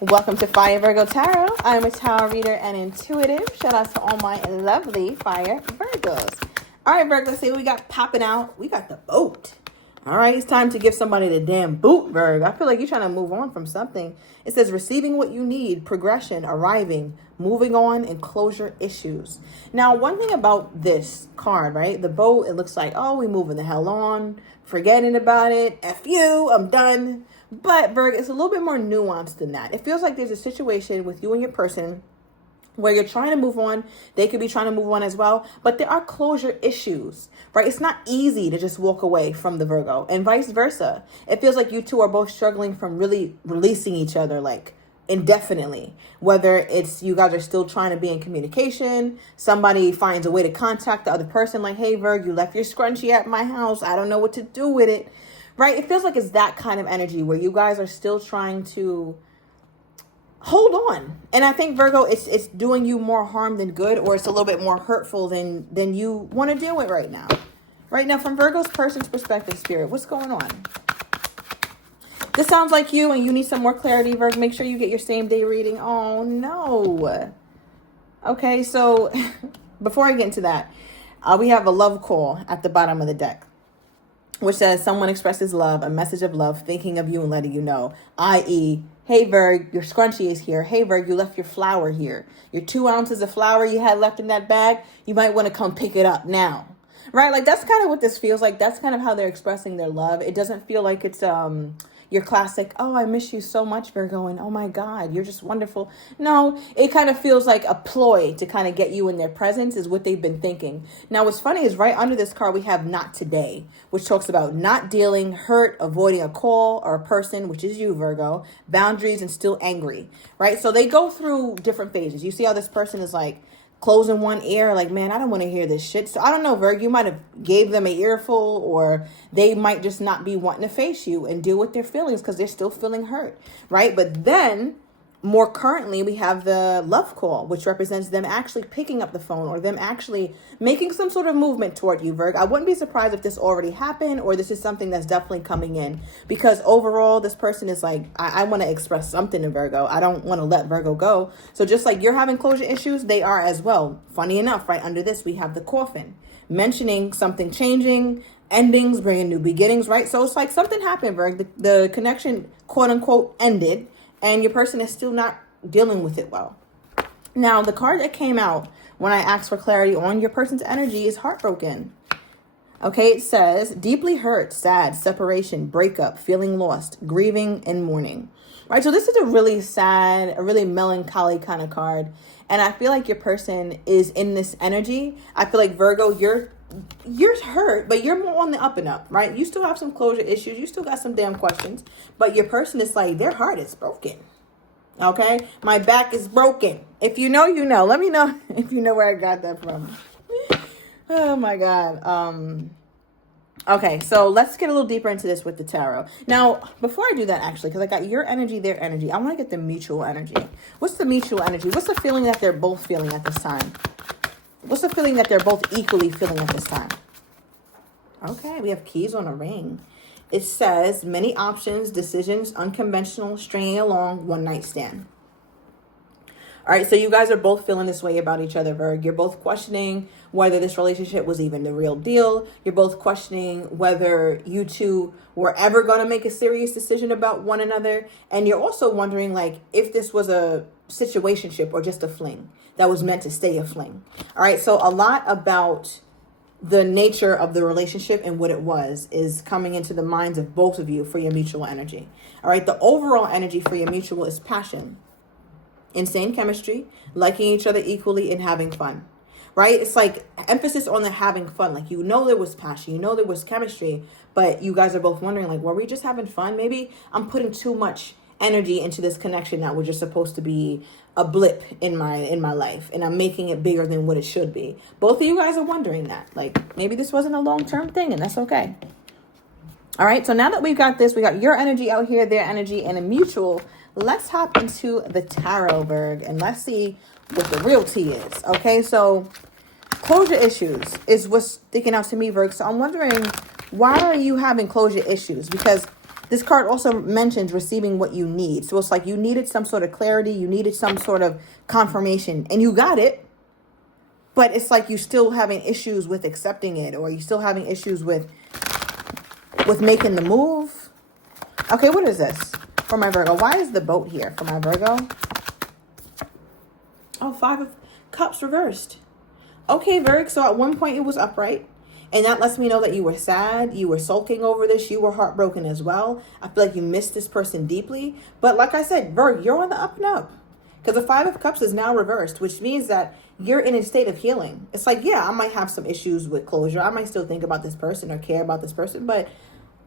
Welcome to Fire Virgo Tarot. I'm a tarot reader and intuitive. Shout out to all my lovely Fire Virgos. All right, Virgo, let's see what we got popping out. We got the boat. All right, it's time to give somebody the damn boot, Virgo. I feel like you're trying to move on from something. It says receiving what you need, progression, arriving, moving on, and closure issues. Now, one thing about this card, right? The boat, it looks like, oh, we moving the hell on, forgetting about it. F you, I'm done. But Virgo, it's a little bit more nuanced than that. It feels like there's a situation with you and your person where you're trying to move on. They could be trying to move on as well, but there are closure issues, right? It's not easy to just walk away from the Virgo and vice versa. It feels like you two are both struggling from really releasing each other, like indefinitely, whether it's you guys are still trying to be in communication, somebody finds a way to contact the other person like, hey, Virg, you left your scrunchie at my house. I don't know what to do with it, right? It feels like it's that kind of energy where you guys are still trying to hold on. And I think, Virgo, it's doing you more harm than good, or it's a little bit more hurtful than you want to deal with right now. Right now, from Virgo's person's perspective, Spirit, what's going on? This sounds like you and you need some more clarity, Virgo. Make sure you get your same day reading. Oh, no. Okay, so before I get into that, we have a love call at the bottom of the deck, which says someone expresses love, a message of love, thinking of you and letting you know, i.e., hey, Virg, your scrunchie is here. Hey, Virg, you left your flour here. Your 2 ounces of flour you had left in that bag, you might want to come pick it up now. Right? Like, that's kind of what this feels like. That's kind of how they're expressing their love. It doesn't feel like it's your classic, oh, I miss you so much, Virgo, and oh my God, you're just wonderful. No, it kind of feels like a ploy to kind of get you in their presence is what they've been thinking. Now, what's funny is right under this card, we have not today, which talks about not dealing, hurt, avoiding a call or a person, which is you, Virgo, boundaries, and still angry, right? So they go through different phases. You see how this person is like, closing one ear, like, man, I don't want to hear this shit. So I don't know, Virg, you might have gave them an earful, or they might just not be wanting to face you and deal with their feelings because they're still feeling hurt, right? But then more currently, we have the love call, which represents them actually picking up the phone or them actually making some sort of movement toward you, Virg. I wouldn't be surprised if this already happened or this is something that's definitely coming in, because overall, this person is like, I want to express something to Virgo. I don't want to let Virgo go. So just like you're having closure issues, they are as well. Funny enough, right under this, we have the coffin, mentioning something changing, endings, bringing new beginnings, right? So it's like something happened, Virg. The connection, quote unquote, ended, and your person is still not dealing with it well. Now, the card that came out when I asked for clarity on your person's energy is heartbroken. Okay, it says deeply hurt, sad, separation, breakup, feeling lost, grieving, and mourning. Right, so this is a really sad, a really melancholy kind of card. And I feel like your person is in this energy. I feel like, Virgo, you're hurt, but you're more on the up and up, right? You still have some closure issues. You still got some damn questions, but your person is like, their heart is broken. Okay. My back is broken. If you know, you know, let me know if you know where I got that from. Oh my God. Okay. So let's get a little deeper into this with the tarot. Now, before I do that, actually, because I got your energy, their energy, I want to get the mutual energy. What's the mutual energy? What's the feeling that they're both feeling at this time? What's the feeling that they're both equally feeling at this time? Okay, we have keys on a ring. It says many options, decisions, unconventional, stringing along, one night stand. All right, so you guys are both feeling this way about each other, Virg. You're both questioning whether this relationship was even the real deal. You're both questioning whether you two were ever going to make a serious decision about one another. And you're also wondering, like, if this was a situationship or just a fling that was meant to stay a fling. All right, so a lot about the nature of the relationship and what it was is coming into the minds of both of you for your mutual energy. All right, the overall energy for your mutual is passion, insane chemistry, liking each other equally, and having fun. Right? It's like emphasis on the having fun. Like, you know, there was passion, you know, there was chemistry, but you guys are both wondering, like, were we just having fun? Maybe I'm putting too much energy into this connection that was just supposed to be a blip in my life, and I'm making it bigger than what it should be. Both of you guys are wondering that, like, maybe this wasn't a long-term thing, and that's okay. All right, so now that we've got this, we got your energy out here, their energy, and a mutual. Let's hop into the tarot, Virg, and let's see what the real tea is. Okay, so closure issues is what's sticking out to me, Virg. So I'm wondering, why are you having closure issues? Because This card also mentions receiving what you need. So it's like you needed some sort of clarity, you needed some sort of confirmation, and you got it. But it's like you still having issues with accepting it, or you still having issues with making the move. Okay, what is this for my Virgo? Why is the boat here for my Virgo? Oh, 5 of Cups reversed. Okay, Virgo, so at one point it was upright. And that lets me know that you were sad, you were sulking over this, you were heartbroken as well. I feel like you missed this person deeply. But like I said, Virgo, you're on the up and up. Because the 5 of Cups is now reversed, which means that you're in a state of healing. It's like, yeah, I might have some issues with closure. I might still think about this person or care about this person, but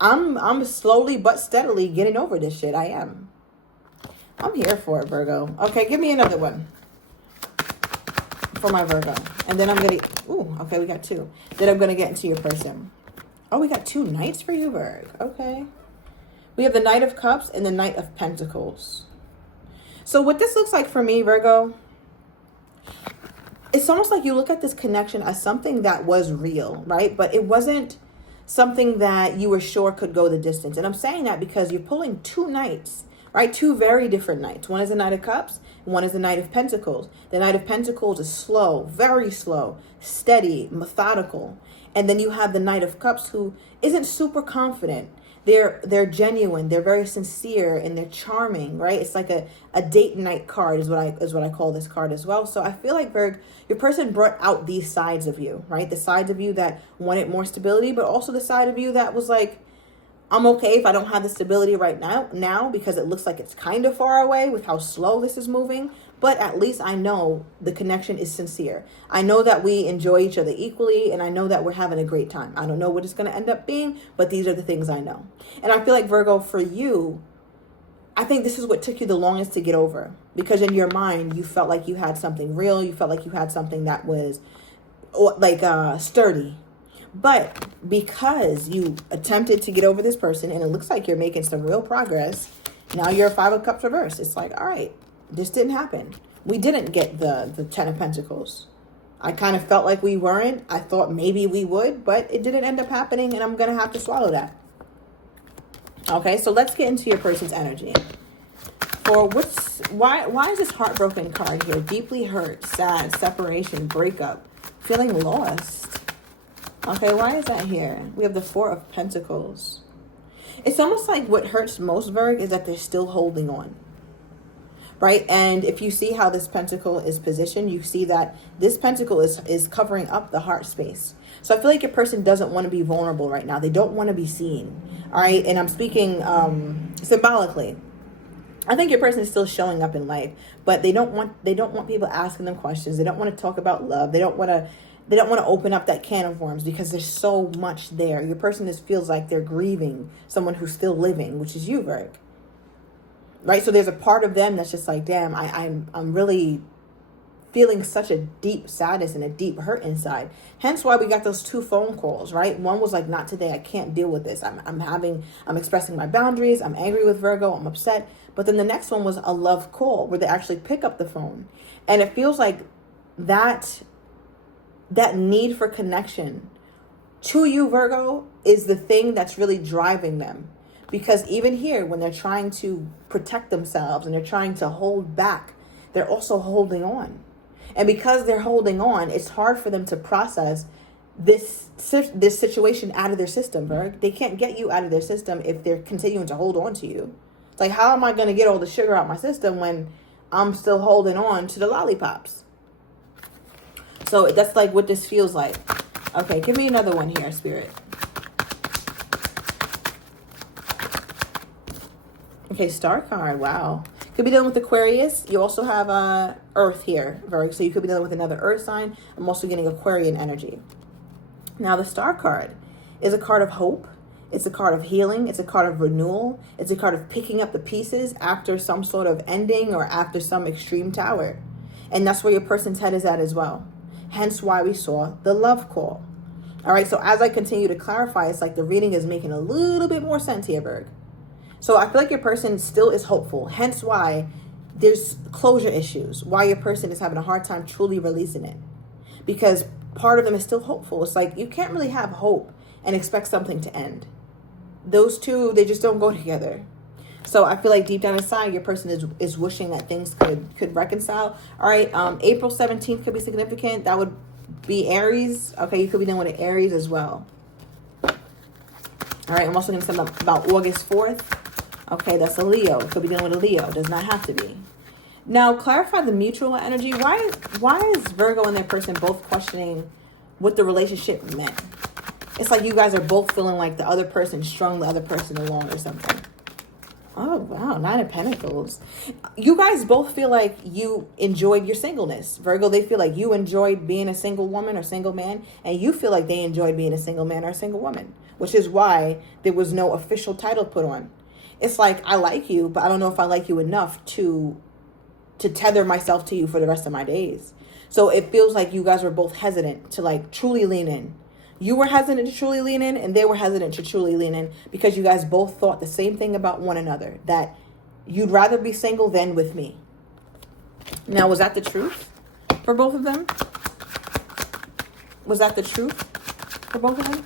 I'm slowly but steadily getting over this shit. I am. I'm here for it, Virgo. Okay, give me another one for my Virgo. And then I'm going to... Ooh, okay, we got 2. Then I'm going to get into your person. Oh, we got 2 knights for you, Virgo. Okay. We have the Knight of Cups and the Knight of Pentacles. So what this looks like for me, Virgo, it's almost like you look at this connection as something that was real, right? But it wasn't something that you were sure could go the distance. And I'm saying that because you're pulling 2 knights, right? 2 very different knights. One is the Knight of Cups, and one is the Knight of Pentacles. The Knight of Pentacles is slow, very slow, steady, methodical. And then you have the Knight of Cups, who isn't super confident. They're genuine, they're very sincere, and they're charming, right? It's like a date night card is what I call this card as well. So I feel like, Virg, your person brought out these sides of you, right? The sides of you that wanted more stability, but also the side of you that was like, I'm okay if I don't have the stability right now because it looks like it's kind of far away with how slow this is moving. But at least I know the connection is sincere. I know that we enjoy each other equally, and I know that we're having a great time. I don't know what it's going to end up being, but these are the things I know. And I feel like, Virgo, for you, I think this is what took you the longest to get over. Because in your mind, you felt like you had something real. You felt like you had something that was like sturdy. But because you attempted to get over this person, and it looks like you're making some real progress, now you're a 5 of Cups reversed. It's like, all right, this didn't happen. We didn't get the 10 of Pentacles. I kind of felt like we weren't. I thought maybe we would, but it didn't end up happening, and I'm going to have to swallow that. Okay, so let's get into your person's energy. For why is this heartbroken card here? Deeply hurt, sad, separation, breakup, feeling lost. Okay, why is that here? We have the 4 of Pentacles. It's almost like what hurts most, Virg, is that they're still holding on. Right? And if you see how this pentacle is positioned, you see that this pentacle is covering up the heart space. So I feel like your person doesn't want to be vulnerable right now. They don't want to be seen. All right? And I'm speaking symbolically. I think your person is still showing up in life, but they don't want people asking them questions. They don't want to talk about love. They don't want to open up that can of worms because there's so much there. Your person just feels like they're grieving someone who's still living, which is you, Virg. Right? So there's a part of them that's just like, damn, I'm really feeling such a deep sadness and a deep hurt inside. Hence why we got those 2 phone calls, right? One was like, not today. I can't deal with this. I'm expressing my boundaries. I'm angry with Virgo. I'm upset. But then the next one was a love call where they actually pick up the phone. And it feels like that need for connection to you, Virgo, is the thing that's really driving them. Because even here, when they're trying to protect themselves and they're trying to hold back, they're also holding on. And because they're holding on, it's hard for them to process this situation out of their system, Virg. They can't get you out of their system if they're continuing to hold on to you. It's like, how am I going to get all the sugar out my system when I'm still holding on to the lollipops? So that's like what this feels like. Okay, give me another one here, Spirit. Okay, Star card. Wow. Could be dealing with Aquarius. You also have Earth here, Virgo. So you could be dealing with another Earth sign. I'm also getting Aquarian energy. Now, the Star card is a card of hope. It's a card of healing. It's a card of renewal. It's a card of picking up the pieces after some sort of ending or after some extreme tower. And that's where your person's head is at as well. Hence why we saw the love call. All right, so as I continue to clarify, it's like the reading is making a little bit more sense here, Virg. So I feel like your person still is hopeful. Hence why there's closure issues. Why your person is having a hard time truly releasing it. Because part of them is still hopeful. It's like you can't really have hope and expect something to end. those two, they just don't go together. So I feel like deep down inside, your person is wishing that things could reconcile. All right, April 17th could be significant. That would be Aries. Okay, you could be dealing with an Aries as well. All right, I'm also going to say about August 4th. Okay, that's a Leo. It could be dealing with a Leo. Does not have to be. Now, clarify the mutual energy. Why is Virgo and their person both questioning what the relationship meant? It's like you guys are both feeling like the other person strung the other person along or something. Oh, wow. 9 of Pentacles. You guys both feel like you enjoyed your singleness. Virgo, they feel like you enjoyed being a single woman or single man. And you feel like they enjoyed being a single man or a single woman. Which is why there was no official title put on. It's like, I like you, but I don't know if I like you enough to tether myself to you for the rest of my days. So it feels like you guys were both hesitant to like truly lean in. You were hesitant to truly lean in, and they were hesitant to truly lean in because you guys both thought the same thing about one another, that you'd rather be single than with me. Now, was that the truth for both of them? Was that the truth for both of them?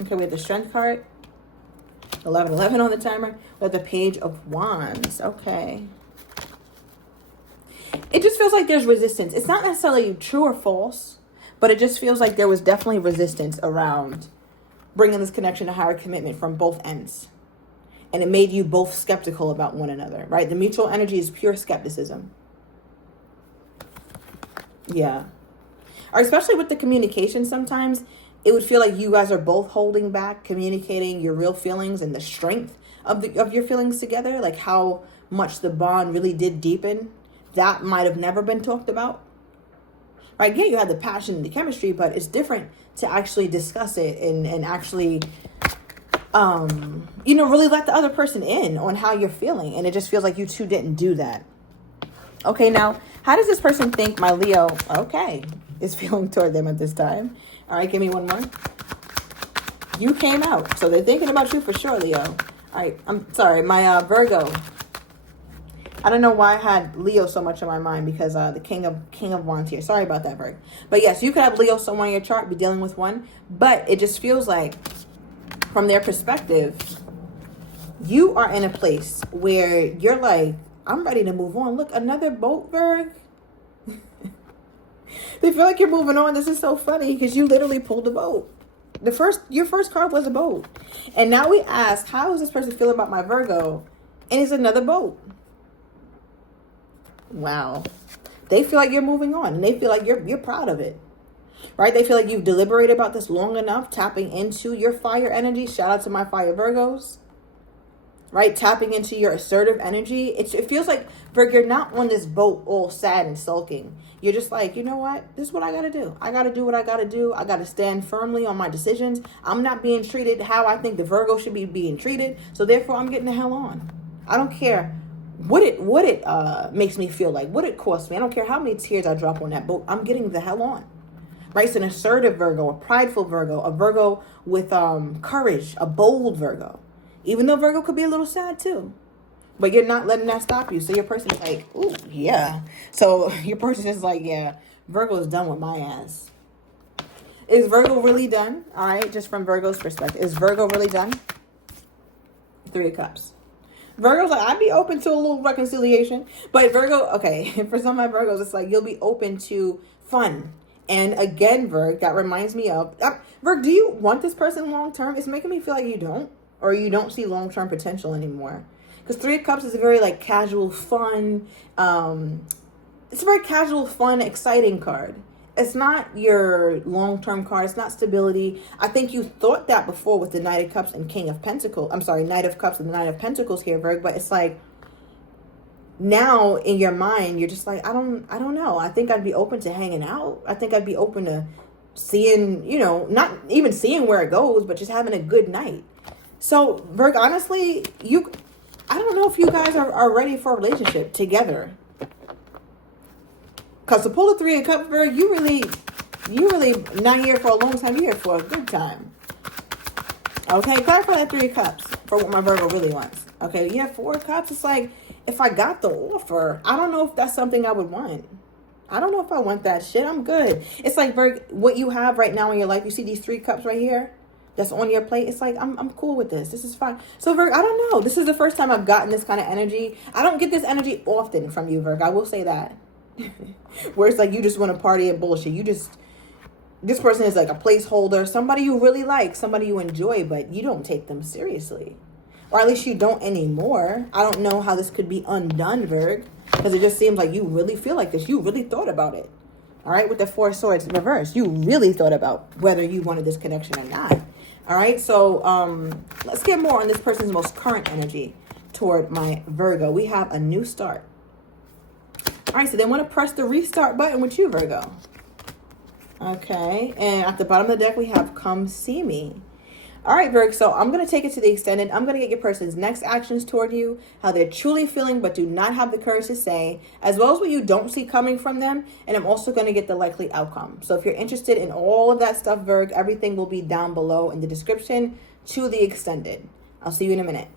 Okay, we have the Strength card. 1111 on the timer. We have the Page of Wands. Okay. It just feels like there's resistance. It's not necessarily true or false, but it just feels like there was definitely resistance around bringing this connection to higher commitment from both ends. And it made you both skeptical about one another, right? The mutual energy is pure skepticism. Yeah. Or especially with the communication sometimes, it would feel like you guys are both holding back, communicating your real feelings and the strength of your feelings together, like how much the bond really did deepen. That might have never been talked about. Right? Yeah, you had the passion and the chemistry, but it's different to actually discuss it and actually, really let the other person in on how you're feeling. And it just feels like you two didn't do that. Okay, now, how does this person think my Leo, is feeling toward them at this time? All right, give me one more. You came out. So they're thinking about you for sure, Leo. All right, I'm sorry, my Virgo. I don't know why I had Leo so much in my mind because the King of Wands here. Sorry about that, Virgo. But yes, you could have Leo somewhere in your chart, be dealing with one. But it just feels like, from their perspective, you are in a place where you're like, I'm ready to move on. Look, another boat, Virgo. They feel like you're moving on. This is so funny because you literally pulled a boat. Your first card was a boat. And now we ask, how is this person feeling about my Virgo? And it's another boat. Wow. They feel like you're moving on, and they feel like you're proud of it. Right? They feel like you've deliberated about this long enough, tapping into your fire energy. Shout out to my fire Virgos. Right? Tapping into your assertive energy. It feels like, Virgo, you're not on this boat all sad and sulking. You're just like, you know what? This is what I got to do. I got to do what I got to do. I got to stand firmly on my decisions. I'm not being treated how I think the Virgo should be being treated. So therefore, I'm getting the hell on. I don't care what it makes me feel like, what it costs me. I don't care how many tears I drop on that boat. I'm getting the hell on. Right? It's an assertive Virgo, a prideful Virgo, a Virgo with courage, a bold Virgo. Even though Virgo could be a little sad too. But you're not letting that stop you. So your person is like, ooh, yeah. So your person is like, yeah, Virgo is done with my ass. Is Virgo really done? All right, just from Virgo's perspective. Is Virgo really done? 3 of Cups. Virgo's like, I'd be open to a little reconciliation. But Virgo, okay, for some of my Virgos, it's like you'll be open to fun. And again, Virgo, that reminds me of, Virgo, do you want this person long term? It's making me feel like you don't. Or you don't see long term potential anymore. Because 3 of Cups is a very like casual, fun, it's a very casual, fun, exciting card. It's not your long-term card. It's not stability. I think you thought that before with the Knight of Cups and King of Pentacles. I'm sorry, Knight of Cups and the Knight of Pentacles here, Virgo. But it's like now in your mind, you're just like, I don't know. I think I'd be open to hanging out. I think I'd be open to seeing, not even seeing where it goes, but just having a good night. So, Virgo, honestly, I don't know if you guys are ready for a relationship together. Because to pull the 3 of Cups, Virgo, you really not here for a long time. You're here for a good time. Okay, clarify that 3 of Cups for what my Virgo really wants. Okay, yeah, 4 of Cups. It's like, if I got the offer, I don't know if that's something I would want. I don't know if I want that shit. I'm good. It's like, Virgo, what you have right now in your life, you see these 3 cups right here? that's on your plate, it's like, I'm cool with this. This is fine. So, Virg, I don't know. This is the first time I've gotten this kind of energy. I don't get this energy often from you, Virg. I will say that. Where it's like you just want to party and bullshit. This person is like a placeholder, somebody you really like, somebody you enjoy, but you don't take them seriously. Or at least you don't anymore. I don't know how this could be undone, Virg. Because it just seems like you really feel like this. You really thought about it. All right, with the Four of Swords reverse, you really thought about whether you wanted this connection or not. All right, so let's get more on this person's most current energy toward my Virgo. We have a new start. All right, so they want to press the restart button with you, Virgo. Okay, and at the bottom of the deck, we have come see me. All right, Virgo, so I'm going to take it to the extended. I'm going to get your person's next actions toward you, how they're truly feeling but do not have the courage to say, as well as what you don't see coming from them. And I'm also going to get the likely outcome. So if you're interested in all of that stuff, Virgo, everything will be down below in the description to the extended. I'll see you in a minute.